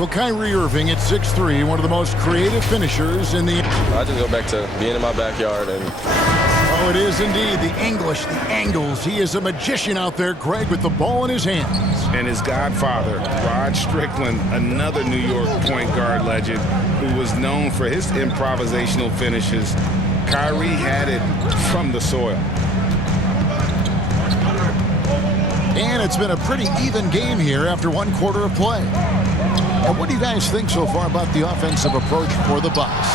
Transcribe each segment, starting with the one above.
Well, Kyrie Irving at 6'3", one of the most creative finishers in the... I just go back to being in my backyard and... Oh, it is indeed the English, the angles. He is a magician out there, Greg, with the ball in his hands. And his godfather, Rod Strickland, another New York point guard legend who was known for his improvisational finishes. Kyrie had it from the soil. And it's been a pretty even game here after one quarter of play. And what do you guys think so far about the offensive approach for the Bucks?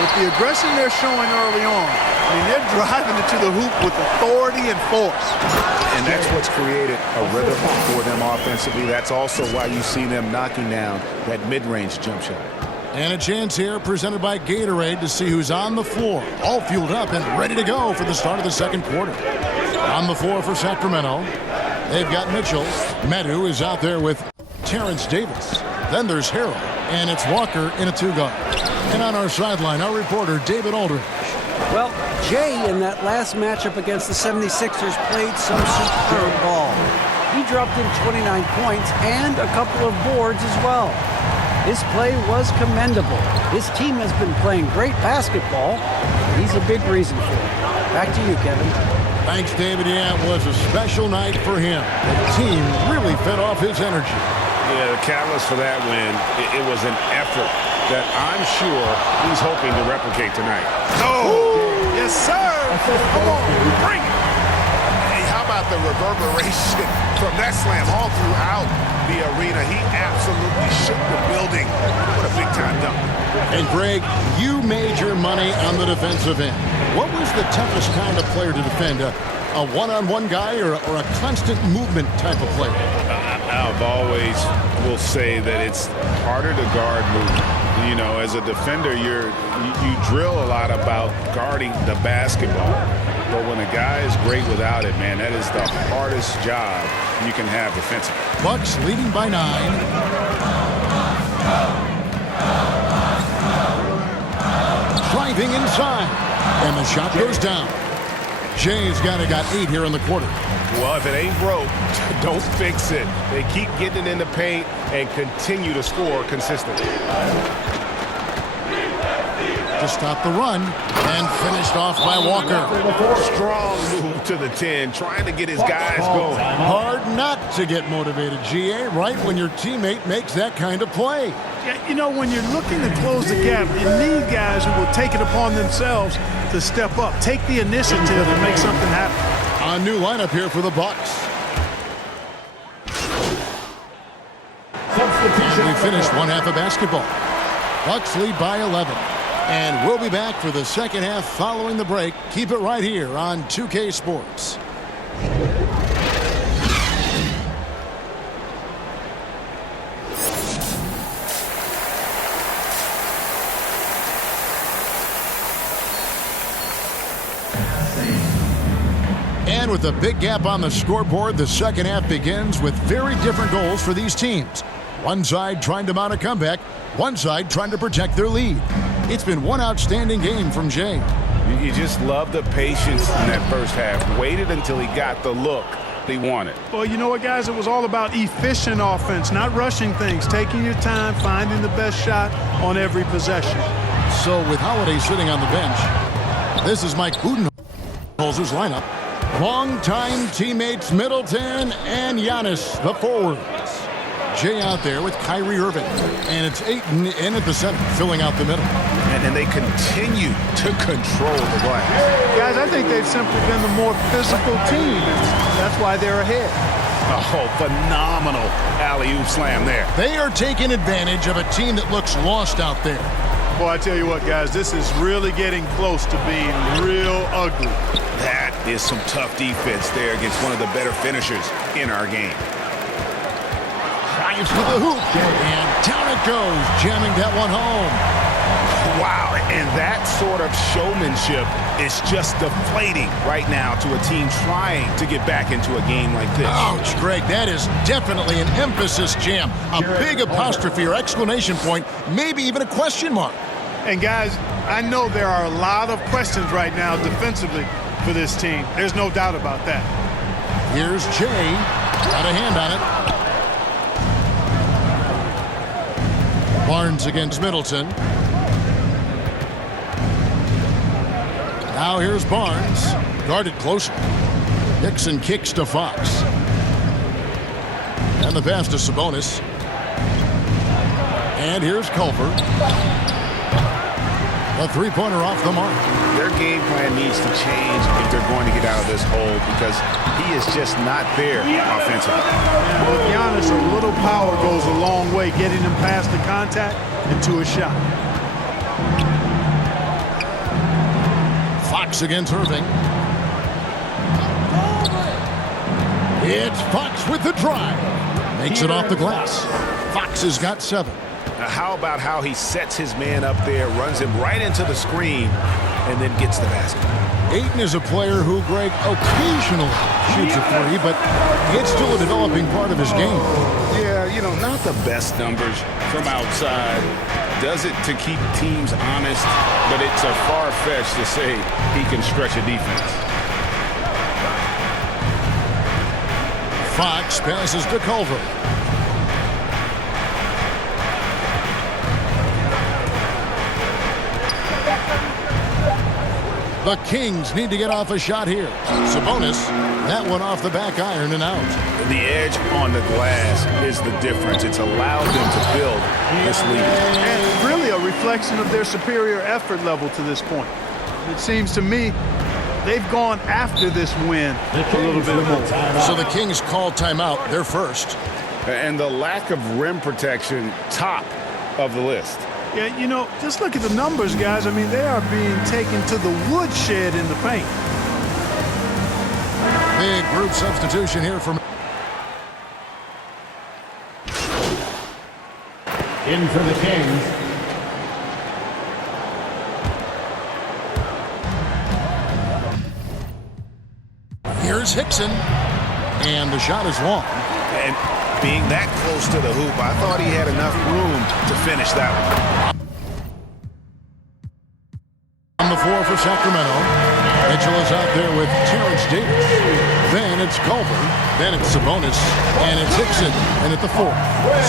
With the aggression they're showing early on, I mean, they're driving it to the hoop with authority and force. And that's what's created a rhythm for them offensively. That's also why you see them knocking down that mid-range jump shot. And a chance here presented by Gatorade to see who's on the floor. All fueled up and ready to go for the start of the second quarter. On the floor for Sacramento, they've got Mitchell. Medu is out there with Terrence Davis. Then there's Harrell, and it's Walker in a two-guard. And on our sideline, our reporter, David Aldridge. Well, Jay in that last matchup against the 76ers played some superb ball. He dropped in 29 points and a couple of boards as well. His play was commendable. His team has been playing great basketball. He's a big reason for it. Back to you, Kevin. Thanks, David. Yeah, it was a special night for him. The team really fed off his energy. Yeah, the catalyst for that win, it was an effort that I'm sure he's hoping to replicate tonight. Oh, yes, sir. Come on, bring it. Hey, how about the reverberation from that slam all throughout the arena? He absolutely shook the building. What a big-time dunk. And, Greg, you made your money on the defensive end. What was the toughest kind of player to defend? A one-on-one guy or a constant movement type of player? I've always will say that it's harder to guard movement. You know, as a defender, you drill a lot about guarding the basketball. But when a guy is great without it, man, that is the hardest job you can have defensively. Bucks leading by 9. Driving inside. And the shot goes down. Jay's got 8 here in the quarter. Well, if it ain't broke, don't fix it. They keep getting it in the paint and continue to score consistently. To stop the run, and finished off by Walker. Strong move to the 10, trying to get his guys going. Hard not to get motivated, GA, right when your teammate makes that kind of play. Yeah, you know, when you're looking to close the gap, you need guys who will take it upon themselves to step up, take the initiative and make something happen. A new lineup here for the Bucks. And we finished one half of basketball. Bucks lead by 11. And we'll be back for the second half following the break. Keep it right here on 2K Sports. And with a big gap on the scoreboard, the second half begins with very different goals for these teams. One side trying to mount a comeback, one side trying to protect their lead. It's been one outstanding game from Jay. You just love the patience in that first half. Waited until he got the look he wanted. Well, you know what, guys? It was all about efficient offense, not rushing things, taking your time, finding the best shot on every possession. So with Holiday sitting on the bench, this is Mike Budenholzer's lineup. Longtime teammates Middleton and Giannis, the forwards. Jay out there with Kyrie Irving. And it's Ayton in at the center, filling out the middle. And they continue to control the glass. Guys, I think they've simply been the more physical team. That's why they're ahead. Oh, phenomenal alley-oop slam there. They are taking advantage of a team that looks lost out there. Boy, I tell you what, guys, this is really getting close to being real ugly. That is some tough defense there against one of the better finishers in our game. Drives to the hoop, and down it goes, jamming that one home. Wow, and that sort of showmanship is just deflating right now to a team trying to get back into a game like this. Ouch, Greg, that is definitely an emphasis jam. A big apostrophe or exclamation point, maybe even a question mark. And guys, I know there are a lot of questions right now defensively for this team. There's no doubt about that. Here's Jay, got a hand on it. Barnes against Middleton. Now here's Barnes. Guarded closer. Hickson kicks to Fox. And the pass to Sabonis. And here's Culver. A three-pointer off the mark. Their game plan needs to change if they're going to get out of this hole because he is just not there offensively. And with Giannis, a little power goes a long way, getting him past the contact and to a shot. Fox against Irving. It's Fox with the drive. Makes it off the glass. Fox has got 7. Now, how about how he sets his man up there, runs him right into the screen, and then gets the basket? Ayton is a player who, Greg, occasionally shoots a three, but it's still a developing part of his game. Yeah, you know, not the best numbers from outside. Does it to keep teams honest, but it's a far-fetch to say he can stretch a defense. Fox passes to Culver. The Kings need to get off a shot here. Sabonis, that one off the back iron and out. The edge on the glass is the difference. It's allowed them to build this lead. And really a reflection of their superior effort level to this point. It seems to me they've gone after this win a little bit more. So the Kings call timeout. They're first. And the lack of rim protection, top of the list. Yeah, you know, just look at the numbers, guys. I mean, they are being taken to the woodshed in the paint. Big group substitution here from... In for the Kings. Here's Hickson. And the shot is long. And being that close to the hoop, I thought he had enough room to finish that one. On the floor for Sacramento. Mitchell is out there with Terrence Davis. Then it's Culver. Then it's Sabonis. And it's Hickson. And at the 4th.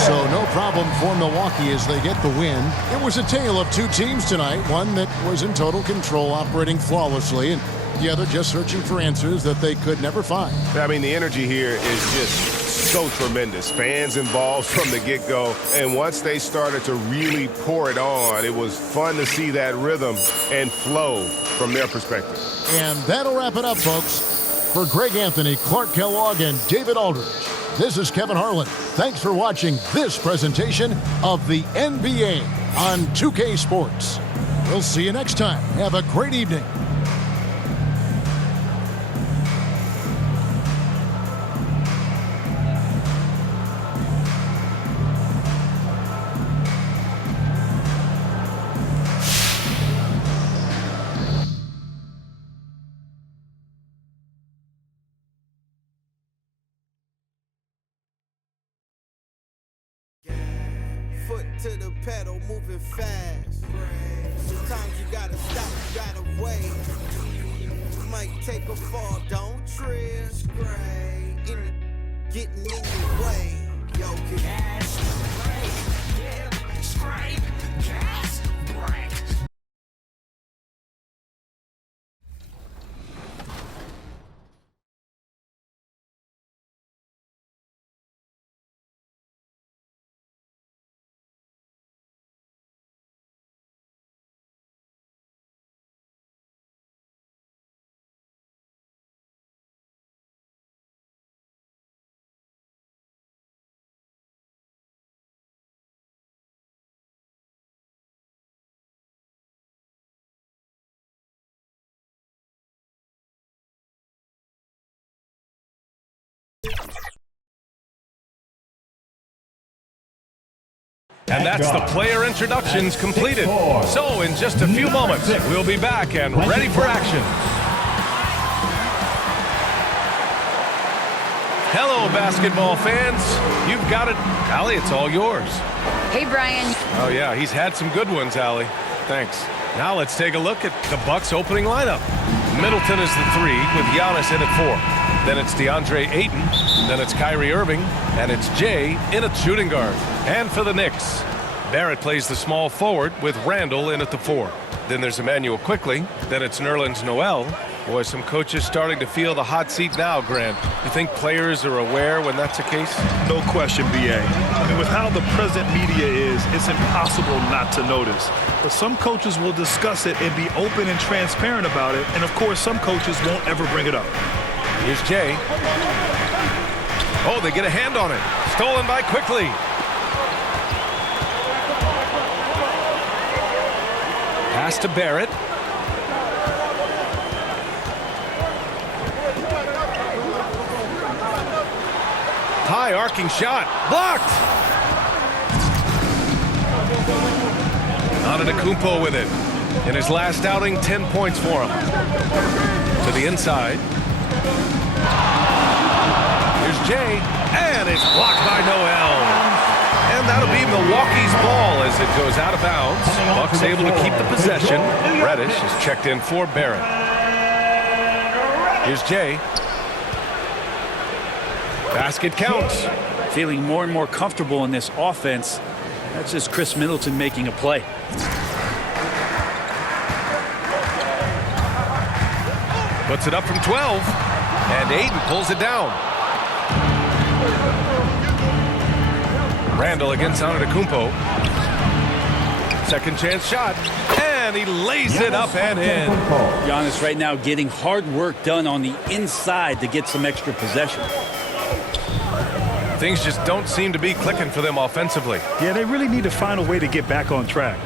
So no problem for Milwaukee as they get the win. It was a tale of two teams tonight. One that was in total control, operating flawlessly. And the other just searching for answers that they could never find. I mean, the energy here is just so tremendous. Fans involved from the get-go. And once they started to really pour it on, it was fun to see that rhythm and flow from their perspective. And that'll wrap it up, folks. For Greg Anthony, Clark Kellogg, and David Aldridge, this is Kevin Harlan. Thanks for watching this presentation of the NBA on 2K Sports. We'll see you next time. Have a great evening. Foot to the pedal, moving fast. Sometimes you gotta stop, you gotta wait. You might take a fall, don't trip. Getting in your way. Yo, gas, brake, yeah, scrape, gas, brake. And that's the player introductions completed. So in just a few moments, we'll be back and ready for action. Hello, basketball fans. You've got it. Allie, it's all yours. Hey, Brian. Oh, yeah, he's had some good ones, Allie. Thanks. Now let's take a look at the Bucks' opening lineup. Middleton is the 3 with Giannis in at 4. Then it's DeAndre Ayton. Then it's Kyrie Irving. And it's Jay in at shooting guard. And for the Knicks, Barrett plays the small forward with Randall in at the 4. Then there's Emmanuel Quickly. Then it's Nerlens Noel. Boy, some coaches starting to feel the hot seat now, Grant. You think players are aware when that's the case? No question, B.A. I mean, with how the present media is, it's impossible not to notice. But some coaches will discuss it and be open and transparent about it. And, of course, some coaches won't ever bring it up. Here's Jay. Oh, they get a hand on it. Stolen by Quickly. Pass to Barrett. High arcing shot. Blocked. Antetokounmpo with it. In his last outing, 10 points for him. To the inside. Here's Jay. And it's blocked by Noel. And that'll be Milwaukee's ball as it goes out of bounds. Bucks able to keep the possession. Reddish is checked in for Barrett. Here's Jay. Basket counts. Feeling more and more comfortable in this offense. That's just Chris Middleton making a play. Puts it up from 12. And Ayton pulls it down. Randall against Antetokounmpo. Second chance shot. And he lays it up and in. Giannis right now getting hard work done on the inside to get some extra possession. Things just don't seem to be clicking for them offensively. Yeah, they really need to find a way to get back on track.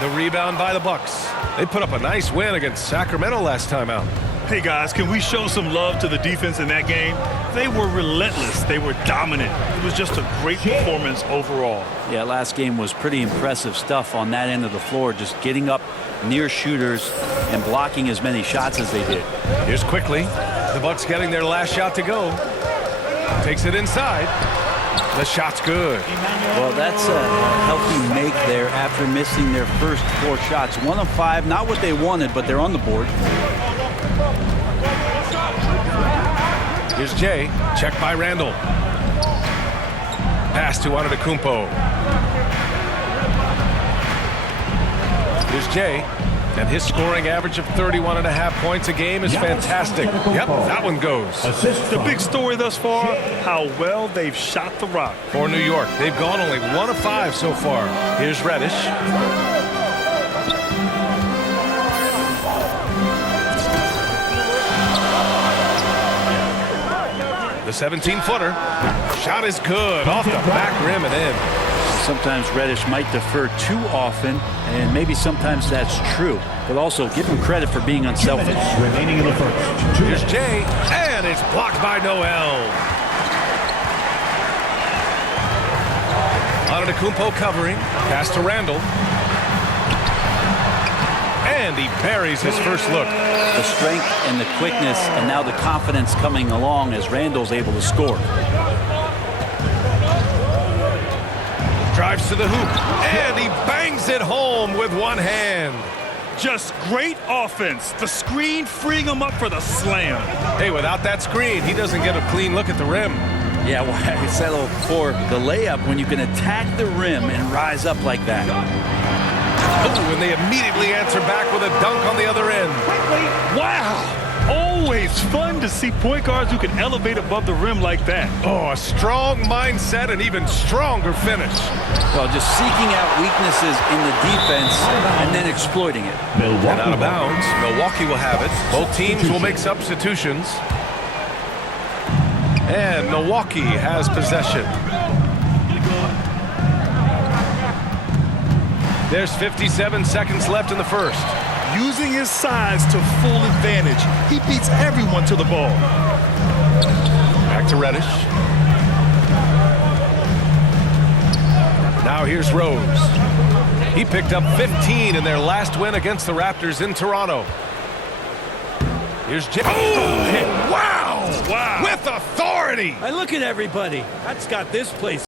The rebound by the Bucks. They put up a nice win against Sacramento last time out. Hey, guys, can we show some love to the defense in that game? They were relentless. They were dominant. It was just a great performance overall. Yeah, last game was pretty impressive stuff on that end of the floor, just getting up near shooters and blocking as many shots as they did. Here's Quickly. The Bucks getting their last shot to go. Takes it inside. The shot's good. Well, that's a healthy make there after missing their first 4 shots. 1 of 5, not what they wanted, but they're on the board. Here's Jay. Checked by Randall. Pass to Antetokounmpo. Here's Jay. And his scoring average of 31.5 points a game is fantastic. Yep, that one goes. The big story thus far, how well they've shot the rock. For New York, they've gone only 1 of 5 so far. Here's Reddish. The 17-footer. Shot is good. Off the back rim and in. Sometimes Reddish might defer too often, and maybe sometimes that's true. But also, give him credit for being unselfish. Remaining in the first. Here's Jay, and it's blocked by Noel. Antetokounmpo covering. Pass to Randall. And he buries his first look. The strength and the quickness, and now the confidence coming along as Randall's able to score. Drives to the hoop, and he bangs it home with one hand. Just great offense. The screen freeing him up for the slam. Hey, without that screen, he doesn't get a clean look at the rim. Yeah, well, I settle for the layup when you can attack the rim and rise up like that. Oh, and they immediately answer back with a dunk on the other end. Wow! Always fun to see point guards who can elevate above the rim like that. Oh, a strong mindset and even stronger finish. Well, just seeking out weaknesses in the defense and then exploiting it. And out of bounds, Milwaukee will have it. Both teams will make substitutions. And Milwaukee has possession. There's 57 seconds left in the first. Using his size to full advantage. He beats everyone to the ball. Back to Reddish. Now here's Rose. He picked up 15 in their last win against the Raptors in Toronto. Here's Jay. Oh! Wow! With authority! Hey, look at everybody. That's got this place